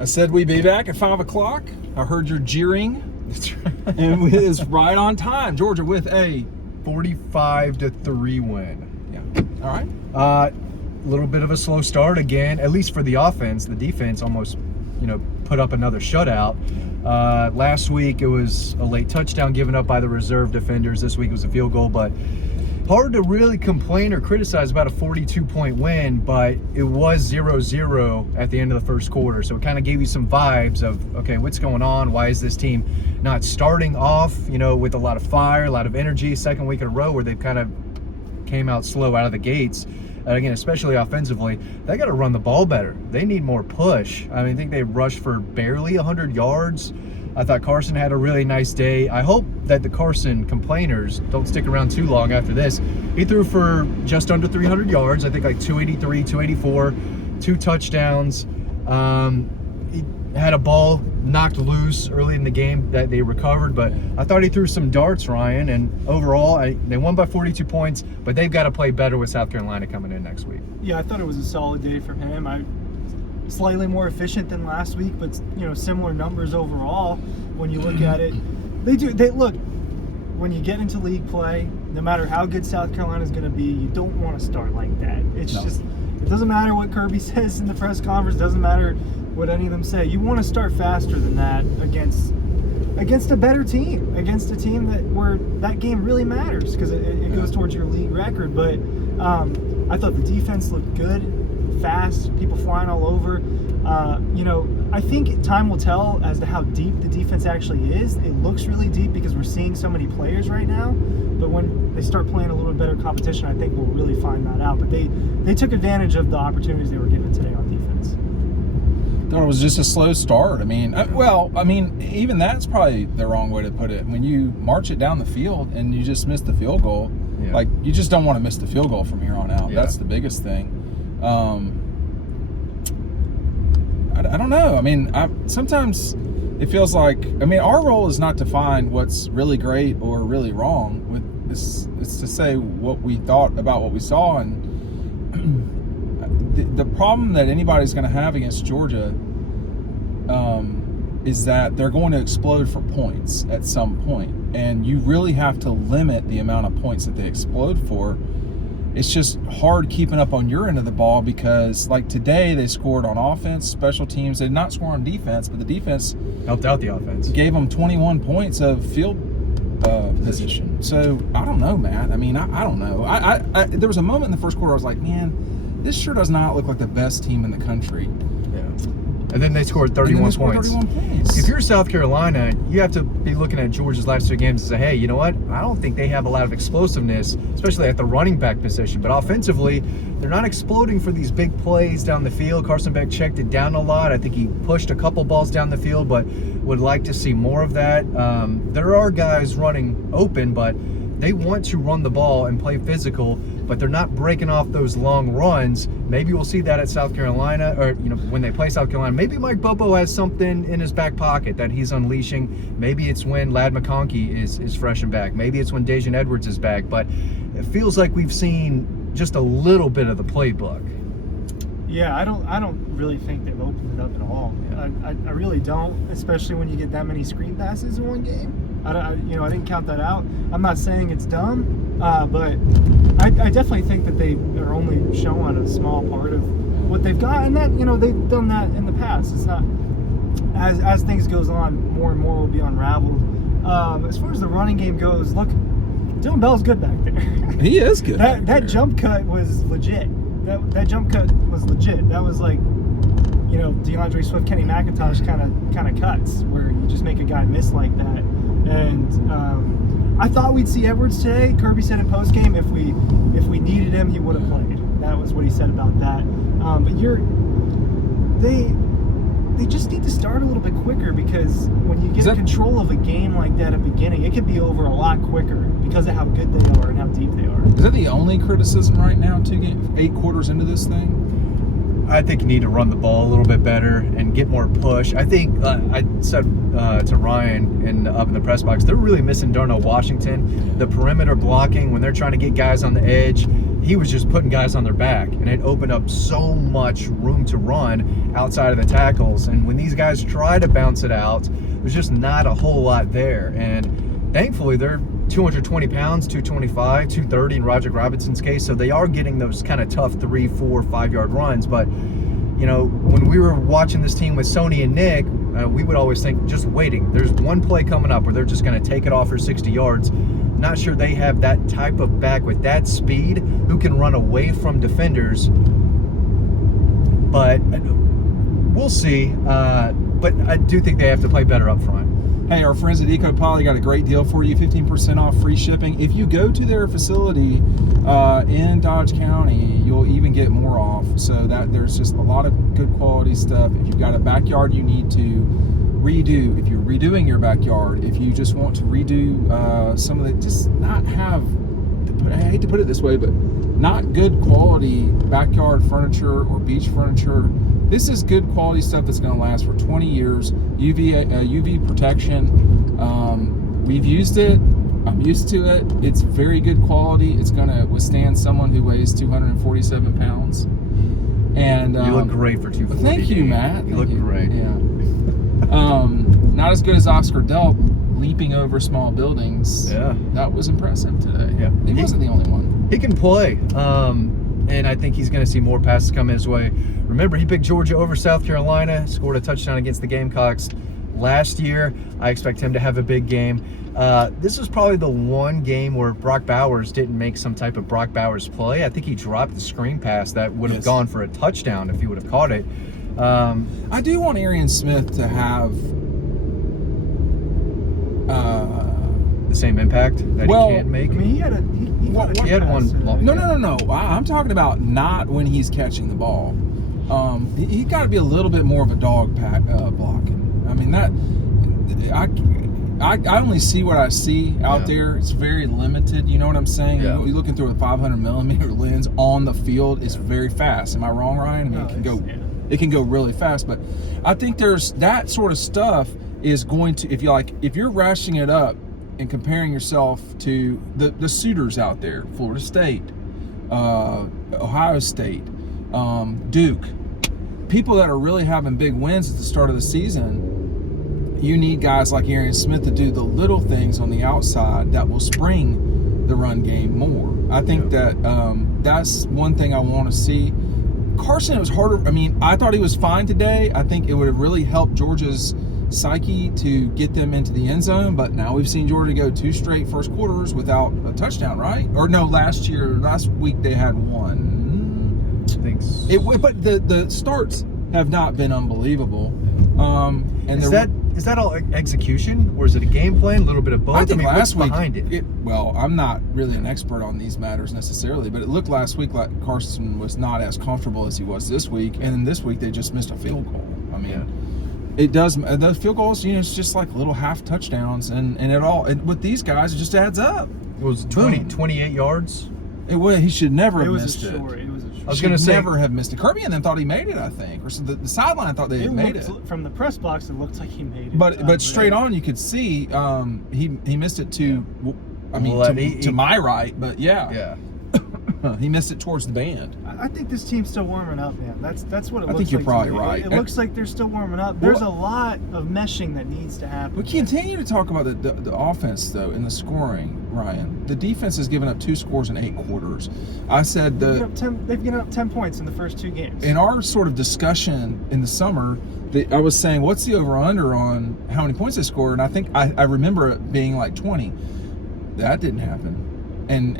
I said we'd be back at 5 o'clock. I heard your jeering. And it is right on time. Georgia with a 45-3 win. Yeah. All right. Little bit of a slow start again, at least for the offense. The defense almost, put up another shutout. Last week it was a late touchdown given up by the reserve defenders. This week it was a field goal, but hard to really complain or criticize about a 42-point win, but it was 0-0 at the end of the first quarter. So it kind of gave you some vibes of, okay, what's going on? Why is this team not starting off, with a lot of fire, a lot of energy, second week in a row where they've kind of came out slow out of the gates. Again, especially offensively, they got to run the ball better. They need more push. I think they rushed for barely 100 yards. I thought Carson had a really nice day. I hope that the Carson complainers don't stick around too long after this. He threw for just under 300 yards. I think like 283, 284, 2 touchdowns. He had a ball knocked loose early in the game that they recovered, but I thought he threw some darts, Ryan, and overall they won by 42 points, but they've got to play better with South Carolina coming in next week. Yeah, I thought it was a solid day for him. Slightly more efficient than last week, but similar numbers overall when you look at it. They look, when you get into league play, no matter how good South Carolina is going to be, you don't want to start like that. It doesn't matter what Kirby says in the press conference, doesn't matter what any of them say. You want to start faster than that against a better team, against a team where that game really matters because it goes towards your league record. But I thought the defense looked good, fast, people flying all over. I think time will tell as to how deep the defense actually is. It looks really deep because we're seeing so many players right now. But when they start playing a little bit better competition, I think we'll really find that out. But they took advantage of the opportunities they were given today on defense. Thought it was just a slow start. Even that's probably the wrong way to put it. When you march it down the field and you just miss the field goal, you just don't want to miss the field goal from here on out. Yeah. That's the biggest thing. I don't know. Sometimes it feels like, our role is not to find what's really great or really wrong. It's to say what we thought about what we saw. And the problem that anybody's going to have against Georgia is that they're going to explode for points at some point. And you really have to limit the amount of points that they explode for. It's just hard keeping up on your end of the ball because, like today, they scored on offense, special teams. They did not score on defense, but the defense helped out the offense. Gave them 21 points of field position. So I don't know, Matt. I don't know. I there was a moment in the first quarter I was like, man, this sure does not look like the best team in the country. Yeah. And then they scored 31 points. If you're South Carolina, you have to be looking at Georgia's last 2 games and say, hey, you know what? I don't think they have a lot of explosiveness, especially at the running back position. But offensively, they're not exploding for these big plays down the field. Carson Beck checked it down a lot. I think he pushed a couple balls down the field, but would like to see more of that. There are guys running open, but they want to run the ball and play physical, but they're not breaking off those long runs. Maybe we'll see that at South Carolina, or when they play South Carolina. Maybe Mike Bobo has something in his back pocket that he's unleashing. Maybe it's when Ladd McConkey is fresh and back. Maybe it's when Dejan Edwards is back. But it feels like we've seen just a little bit of the playbook. Yeah, I don't really think they've opened it up at all. Yeah. I really don't, especially when you get that many screen passes in one game. I didn't count that out. I'm not saying it's dumb, but I definitely think that they are only showing a small part of what they've got, and that they've done that in the past. It's not as things goes on, more and more will be unraveled. As far as the running game goes, look, Dylan Bell's good back there. He is good. That jump cut was legit. That jump cut was legit. That was like, DeAndre Swift, Kenny McIntosh kind of cuts where you just make a guy miss like that. And I thought we'd see Edwards today. Kirby said in postgame if we needed him, he would have played. That was what he said about that. But they just need to start a little bit quicker because when you get control of a game like that at the beginning, it can be over a lot quicker because of how good they are and how deep they are. Is that the only criticism right now, 8 quarters into this thing? I think you need to run the ball a little bit better and get more push. I think I said to Ryan up in the press box, they're really missing Darnell Washington. The perimeter blocking when they're trying to get guys on the edge. he was just putting guys on their back, and it opened up so much room to run outside of the tackles. And when these guys try to bounce it out, there's just not a whole lot there. And thankfully, they're 220 pounds, 225, 230 in Roger Robinson's case, so they are getting those kind of tough 3, 4, 5 yard runs. But you know, when we were watching this team with Sony and Nick, we would always think, just waiting. There's one play coming up where they're just going to take it off for 60 yards. Not sure they have that type of back with that speed who can run away from defenders. But we'll see. But I do think they have to play better up front. Hey, our friends at EcoPoly got a great deal for you, 15% off free shipping. If you go to their facility in Dodge County, you'll even get more off. So that there's just a lot of good quality stuff. If you've got a backyard you need to redo, if you're redoing your backyard, if you just want to redo some of the, just not have, I hate to put it this way, but not good quality backyard furniture or beach furniture. This is good quality stuff that's going to last for 20 years. UV protection. We've used it. I'm used to it. It's very good quality. It's going to withstand someone who weighs 247 pounds. And you look great for 240. Thank you, Matt. You look great. Yeah. Not as good as Oscar Delp leaping over small buildings. Yeah. That was impressive today. Yeah. He wasn't the only one. He can play. And I think he's going to see more passes come his way. Remember, he picked Georgia over South Carolina, scored a touchdown against the Gamecocks last year. I expect him to have a big game. This is probably the one game where Brock Bowers didn't make some type of Brock Bowers play. I think he dropped the screen pass that would have gone for a touchdown if he would have caught it. I do want Arian Smith to have the same impact that he can't make. I mean, he had one. No. I'm talking about not when he's catching the ball. He got to be a little bit more of a dog pack blocking. I mean, that I only see what I see out there. It's very limited. You know what I'm saying? Yeah. You're looking through a 500mm lens on the field. It's very fast. Am I wrong, Ryan? I mean, it can go really fast. But I think there's that sort of stuff is going to, if you're ratcheting it up and comparing yourself to the suitors out there, Florida State, Ohio State, Duke, people that are really having big wins at the start of the season, you need guys like Arian Smith to do the little things on the outside that will spring the run game more. I think that that's one thing I want to see. Carson, it was harder. I mean, I thought he was fine today. I think it would have really helped Georgia's psyche to get them into the end zone, but now we've seen Georgia go 2 straight first quarters without a touchdown, right? Or no, last week they had one. I think so. But the starts have not been unbelievable. And is that all execution, or is it a game plan? A little bit of both. I think last week behind it. Well, I'm not really an expert on these matters necessarily, but it looked last week like Carson was not as comfortable as he was this week, and this week they just missed a field goal. I mean, it does. Those field goals, it's just like little half touchdowns, and with these guys, it just adds up. It was 28 yards. He should never have missed it. It was a short. I was going to say, never have missed it. Kirby and them thought he made it, I think, or the sideline thought they had made it. From the press box, it looked like he made it. But straight on, you could see he missed it to. I mean, to my right, but yeah. He missed it towards the band. I think this team's still warming up, man. That's what it looks like. I think you're probably right. It looks like they're still warming up. There's a lot of meshing that needs to happen. We continue to talk about the offense, though, and the scoring, Ryan. The defense has given up 2 scores in 8 quarters. I said they've given up 10 points in the first 2 games. In our sort of discussion in the summer, I was saying, what's the over-under on how many points they score? And I think I remember it being like 20. That didn't happen. And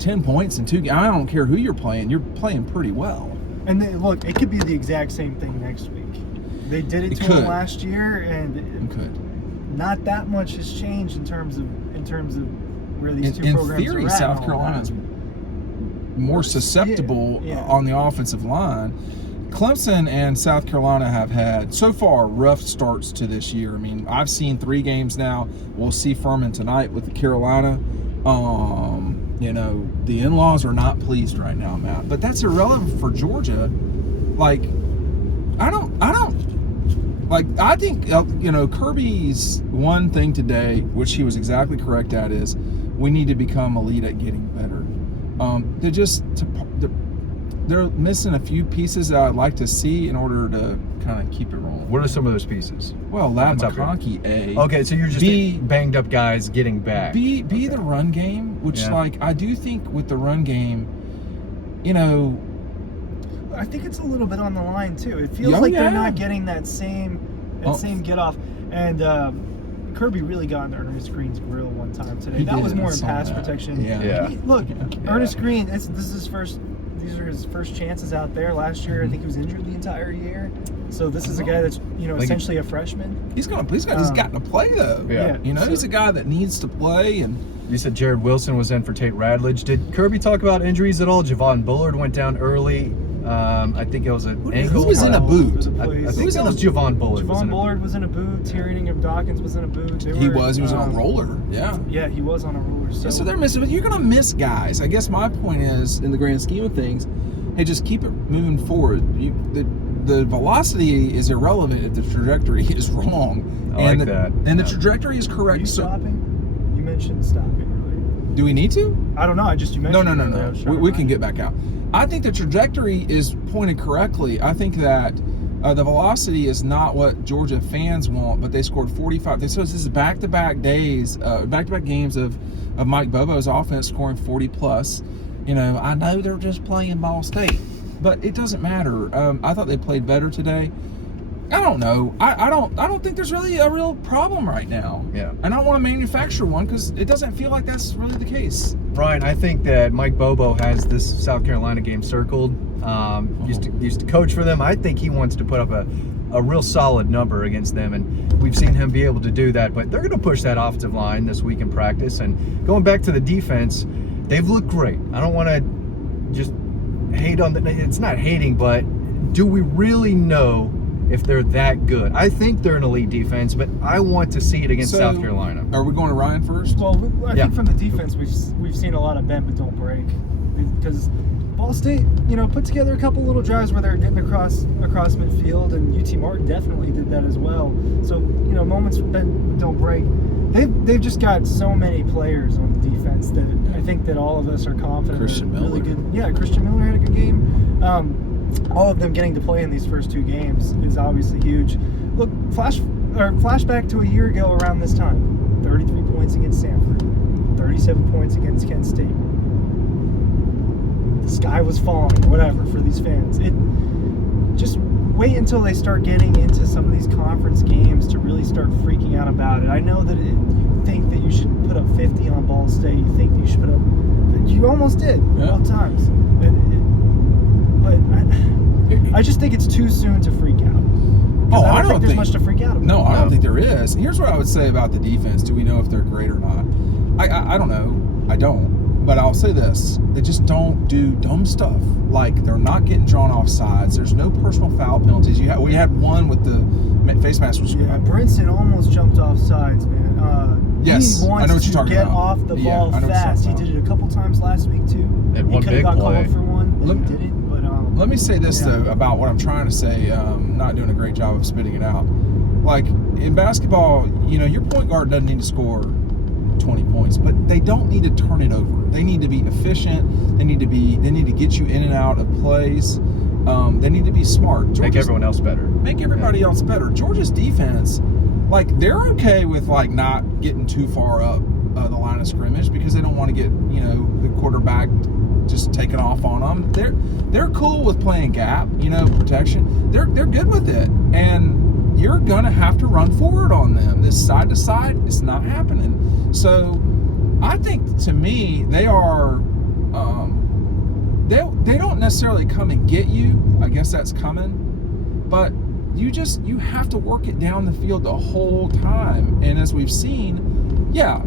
10 points in 2 games. I don't care who you're playing pretty well. And look, it could be the exact same thing next week. They did it to them last year, and it could. Not that much has changed in terms of where these two programs are at. In theory, South Carolina's more susceptible on the offensive line. Clemson and South Carolina have had, so far, rough starts to this year. I mean, I've seen 3 games now. We'll see Furman tonight with Carolina. The in-laws are not pleased right now, Matt. But that's irrelevant for Georgia. Like, I think, Kirby's one thing today, which he was exactly correct at, is we need to become elite at getting better. They're missing a few pieces that I'd like to see in order to kind of keep it rolling. What are some of those pieces? Well, Lab What's up McConkey, A. Okay, so you're just banged up guys getting back. B, the run game, which I do think with the run game, I think it's a little bit on the line too. It feels like they're not getting that same get off. And Kirby really got under Ernest Green's grill one time today. That was more in pass protection. Ernest Green, these are his first chances out there. Last year, I think he was injured the entire year. So this is a guy that's essentially a freshman. He's got to play though. He's a guy that needs to play. And you said Jared Wilson was in for Tate Radledge. Did Kirby talk about injuries at all? Javon Bullard went down early. I think it was an ankle. Who was in a boot? I think it was Javon Bullard. Javon Bullard was in a boot. Tyrion of Dawkins was in a boot. He was on a roller. Yeah, he was on a roller. So they're missing. But you're going to miss guys. I guess my point is, in the grand scheme of things, hey, just keep it moving forward. The velocity is irrelevant if the trajectory is wrong. And the trajectory is correct. Are you stopping? You mentioned stopping earlier. Do we need to? I don't know. You mentioned No. We can get back out. I think the trajectory is pointed correctly. I think that the velocity is not what Georgia fans want, but they scored 45. So this is back-to-back days, back-to-back games of Mike Bobo's offense scoring 40 plus. I know they're just playing Ball State, but it doesn't matter. I thought they played better today. I don't know. I don't think there's really a real problem right now. Yeah. And I don't want to manufacture one because it doesn't feel like that's really the case. Ryan, I think that Mike Bobo has this South Carolina game circled. Used to coach for them. I think he wants to put up a real solid number against them, and we've seen him be able to do that. But they're going to push that offensive line this week in practice. And going back to the defense, they've looked great. I don't want to just hate on it's not hating, but do we really know if they're that good? I think they're an elite defense, but I want to see it against South Carolina. Are we going to Ryan first? Well, I think from the defense, we've seen a lot of bend but don't break, because Ball State, put together a couple little drives where they're getting across midfield, and UT Martin definitely did that as well. So moments bend but don't break. They've just got so many players on the defense that I think that all of us are confident. Christian Miller. Really good. Yeah, Christian Miller had a good game. All of them getting to play in these first two games is obviously huge. Look, flashback to a year ago around this time. 33 points against Samford. 37 points against Kent State. The sky was falling, whatever, for these fans. Just wait until they start getting into some of these conference games to really start freaking out about it. I know that you think that you should put up 50 on Ball State. You think that you should put up... You almost did both times. But I just think it's too soon to freak out. I don't think there's much to freak out about. No, I don't think there is. And here's what I would say about the defense. Do we know if they're great or not? I don't know. I don't. But I'll say this. They just don't do dumb stuff. Like, they're not getting drawn off sides. There's no personal foul penalties. We had one with the face mask. Brinson almost jumped off sides, man. Yes, he wants I know what you're to talking get about. off the ball fast. He did it a couple times last week, too. Had one big got play. called for one, but he did it. Let me say this, though, about what I'm trying to say. Not doing a great job of spitting it out. Like, in basketball, your point guard doesn't need to score 20 points, but they don't need to turn it over. They need to be efficient. They need to get you in and out of plays. They need to be smart. Make everyone else better. Make everybody else better. Georgia's defense, they're okay with not getting too far up the line of scrimmage because they don't want to get the quarterback just taking off on them. They're cool with playing gap, protection. They're good with it, and you're gonna have to run forward on them. This side to side, it's not happening. So I think, to me, they are. They don't necessarily come and get you. I guess that's coming, but you have to work it down the field the whole time. And as we've seen,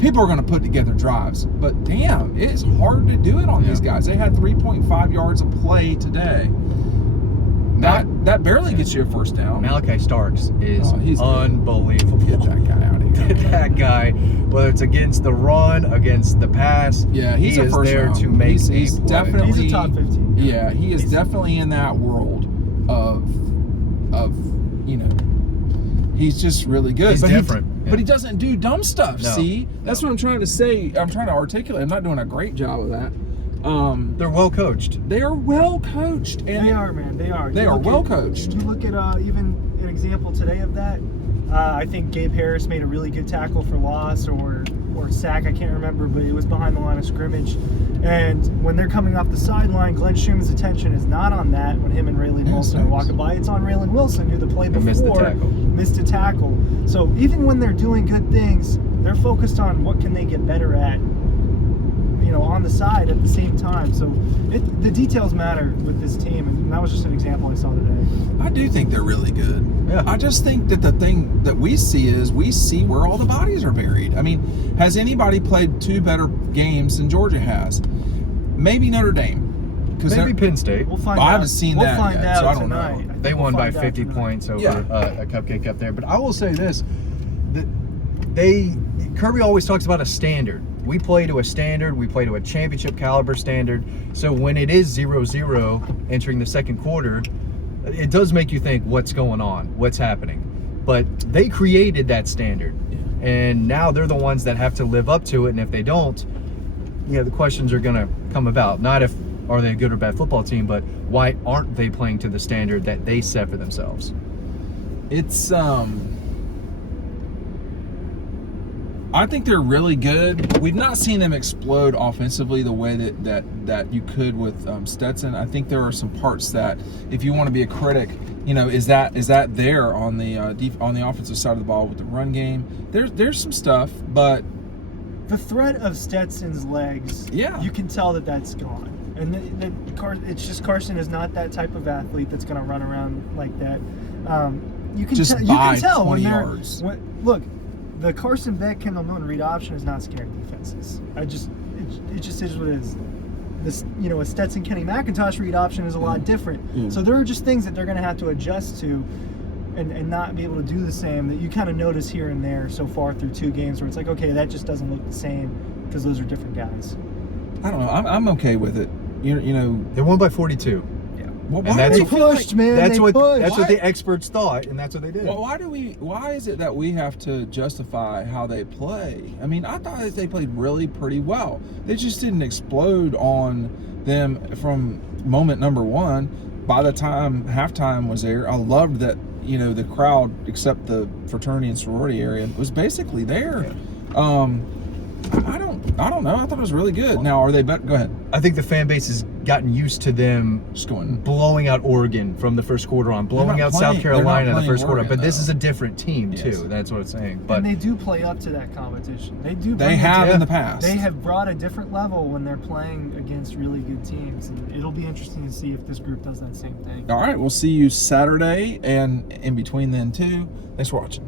people are going to put together drives, but damn, it's hard to do it on these guys. They had 3.5 yards of play today. That barely gets you a first down. Malachi Starks is he's unbelievable. Get that guy out of here. That guy, whether it's against the run, against the pass, he's a first there round. To make he's definitely he's a top 15. Yeah, he is definitely in that world of he's just really good. He's different. but he doesn't do dumb stuff. No. See, that's what I'm trying to say. I'm trying to articulate. I'm not doing a great job of that. They're well coached. They are well coached, and They are, man. They are. They You are look well at- coached. You look at even an example today of that. I think Gabe Harris made a really good tackle for loss or sack. I can't remember, but it was behind the line of scrimmage. And when they're coming off the sideline, Glenn Schumann's attention is not on that. When him and Raylan Wilson are walking by, it's on Raylan Wilson, who the play before missed the tackle. missed a tackle. So even when they're doing good things, they're focused on what can they get better at, on the side at the same time. So the details matter with this team, and that was just an example I saw today. I do think they're really good. Yeah. I just think that the thing that we see is we see where all the bodies are buried. I mean, has anybody played 2 better games than Georgia has? Maybe Notre Dame. Maybe Penn State. We'll find Well, out. I haven't seen we'll that find yet, out so I don't tonight. know. I think They we'll won by find out 50 tonight. points over Yeah. a cupcake up there. But I will say this: that Kirby always talks about a standard. We play to a standard. We play to a championship caliber standard. So when it is 0-0 entering the second quarter, it does make you think, what's going on? What's happening? But they created that standard. Yeah. And now they're the ones that have to live up to it. And if they don't, the questions are going to come about. Not if are they a good or bad football team, but why aren't they playing to the standard that they set for themselves? It's I think they're really good. We've not seen them explode offensively the way that you could with Stetson. I think there are some parts that, if you want to be a critic, is that there on the offensive side of the ball with the run game? There's some stuff, but The threat of Stetson's legs, Yeah. you can tell that's gone. And it's just Carson is not that type of athlete that's going to run around like that. You can Just you buy can tell 20 when they're yards. look. The Carson Beck, Kendall Milton read option is not scaring defenses. It just is what it is. This, a Stetson Kenny McIntosh read option is a lot different. Yeah. So there are just things that they're going to have to adjust to, and not be able to do the same that you kind of notice here and there so far through 2 games where it's like, okay, that just doesn't look the same because those are different guys. I don't know. I'm okay with it. They won by 42. Well, And why that's do we They feel like- pushed, man. That's they what pushed. that's what the experts thought, and that's what they did. Well, why is it that we have to justify how they play? I mean, I thought that they played really pretty well. They just didn't explode on them from moment number 1. By the time halftime was there, I loved that, the crowd, except the fraternity and sorority area, was basically there. I don't know. I thought it was really good. Now, are they better? Go ahead. I think the fan base has gotten used to them Just going. blowing out Oregon from the first quarter on, blowing not out playing- South they're Carolina not in the playing first quarter. Oregon, But this though. is a different team Yes. too. That's what it's saying. But And they do play up to that competition. They do. They bring it have to- in the past. They have brought a different level when they're playing against really good teams, and it'll be interesting to see if this group does that same thing. All right. We'll see you Saturday and in between then, too. Thanks for watching.